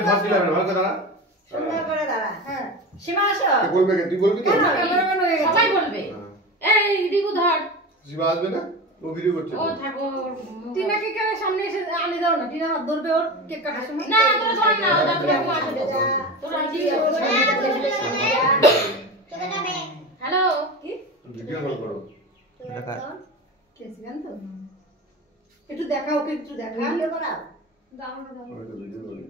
গেলে ফার্স্ট দিলাম না, ভালো করে দাঁড়া। সুন্দর করে দাঁড়া। হ্যাঁ সীমা আসো। তুই বলবি কি? তুই বলবি তো? ক্যামেরাম্যান হয়ে গেছে। সবাই বলবে। এই রিকু ধর। শিবা আসবে না? ও ভিডিও করছে। ও থাকো। টিনাকে কেন সামনে এসে আনি দাও না, টিনা হাত ধরবে ওর কেক কাটার সময়। না তোরা ধর না, তারপরে আমি আসবো। তোরা হ্যালো কি ভিডিও কল করো। কে সিগান তো একটু দেখা, ওকে একটু দেখা। ভিডিও করাও। দাও না দাও। আমি তো ভিডিও করি।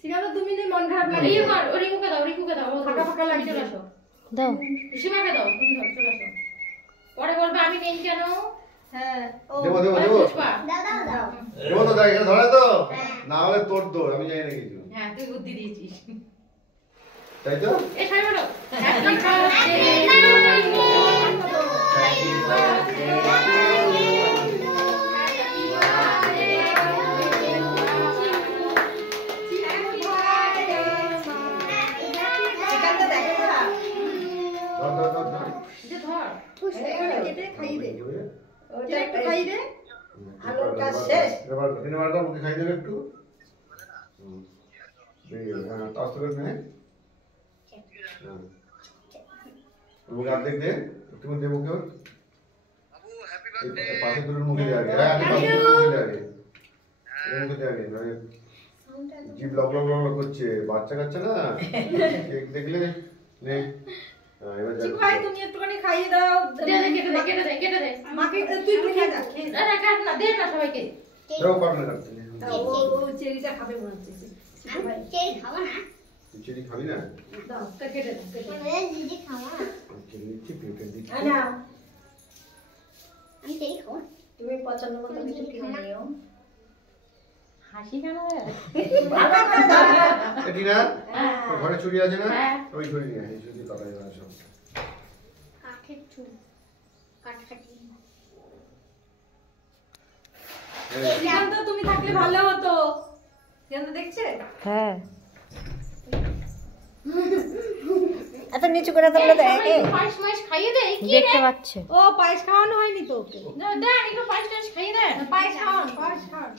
সিগান তো তুমি মন খারাপ লাগে। রিকু কর, রিকুকে দাও, রিকুকে দাও। ও ফাঁকা ফাঁকা লাগছে। চলে আসো। দাও সীমাকে দাও, তুমি ধর চলে আসো। পরে বলবে আমি নেই কেন? হ্যাঁ ও দেবো দেবো পরে দেবো। বুঝবা। দাও দাও দাও। দেবো তো, দেখ এখানে ধরে তো। না হলে তোর দৌড়, আমি জানি না কিছু। হ্যাঁ তুই বুদ্ধি দিয়েছিস। তাই তো? এই খাই বলো। Happy birthday. সিগান তো দেখো না। ধর ধর ধর ধর। যে ধর। কেটে খাইয়ে দে। এবারে? ওটা একটু খাইয়ে দে। আলুর কাজ শেষ। এবার তিনবারটা মুখে খাই দেবে একটু। হ্যাঁ, টাচ করে নে। হ্যাঁ। মুখে অর্ধেক দে, একটু দে মুখে ওর। এই পাশে দুটোর মুখে দে আগে। হ্যাঁ, আগে পাশে দুটোর মুখে দে আগে। এর মুখে দে আগে, নয় জিভ লক লক লক লক করছে। বাচ্চা কাচ্চা না, কেক দেখলে নে। হ্যাঁ, এবার যা। চিকু ভাই তুমি একটুখানি খাইয়ে দাও। দে দে কেটে দে কেটে দে কেটে দে। মাকে তুই একটু খেয়ে দা, খেয়ে দা। না কাট না, দে না সবাইকে। দাও পারলে কাটতে। ও চেরিটা খাবে মনে হচ্ছে। চিকু ভাই তুই চিনি খাবি না? দাও, তা কেটে দাও, কেটে দাও। চিনি দিচ্ছি, পেঁপে দিচ্ছি। নাও। তুমি পছন্দ মতো কিছু কিনে নিও। হাসি কেন রে? এটি না? তোর ঘরে ছুরি আছে না? হ্যাঁ। ওই ছুরি নিয়ে আয়, এই ছুরি কাটাই না সব। সিগান্ত তুমি থাকলে ভালো হতো। সিগান্ত দেখছে? হ্যাঁ এত নিচু করে তোমরা এই, দেয় সবাই একটু পায়েস মায়েস খাইয়ে দে। কি রে? দেখতে পাচ্ছে ও পায়েস খাওয়ানো হয়নি তো ওকে। না, দে একটু পায়েস টায়েস খাইয়ে দে। পায়েস খাওয়ান, পায়েস খাওয়ান।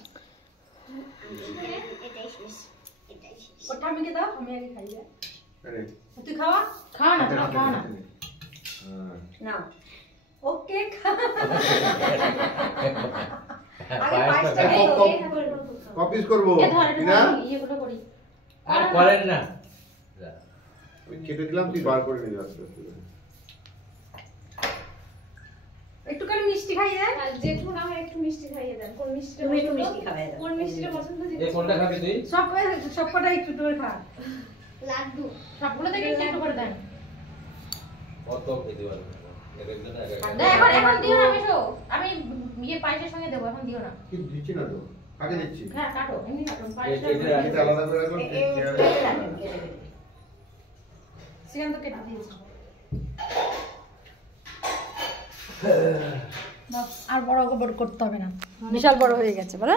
ওর ঠাম্মিকে দাও, আমি আগে খাই যাই। আরে, তুই খাওয়া? খাও না তোরা খাও না। হ্যাঁ। নাও। ওকে খা। আগে পায়েসটা কপ, খেয়ে কপ। নাও। কপিস করবো এ ধর একটু না? ইয়েগুলো করি। আর করেন না আমি কেটে দিলাম, তুই বার করে নিবি আস্তে আস্তে করে। একটুখানি মিষ্টি খাইয়ে দেন। আর জেঠু না হয় একটু মিষ্টি খাইয়ে দেন। কোন মিষ্টিটা তুমি একটু পছন্দ? মিষ্টি খাওয়াই দাও। কোন মিষ্টিটা পছন্দ এই জেঠু? কোনটা খাবি তুই সব কটা একটু করে খা। সবগুলো থেকে একটু একটু করে দেন। কত খেতে পারবে একজন দে এখন দিও না বেশো। আমি ইয়ে পায়েসের সঙ্গে দেবো, এখন দিও না। কি দিচ্ছি না তো, আগে দিচ্ছি। হ্যাঁ কাটো, এমনি কাটো। পায়েসটা এটা আলাদা করে রাখুন। সিগান্ত কেটে দিয়েছে। আর বড় করতে হবে না, বিশাল বড় হয়ে গেছে বলে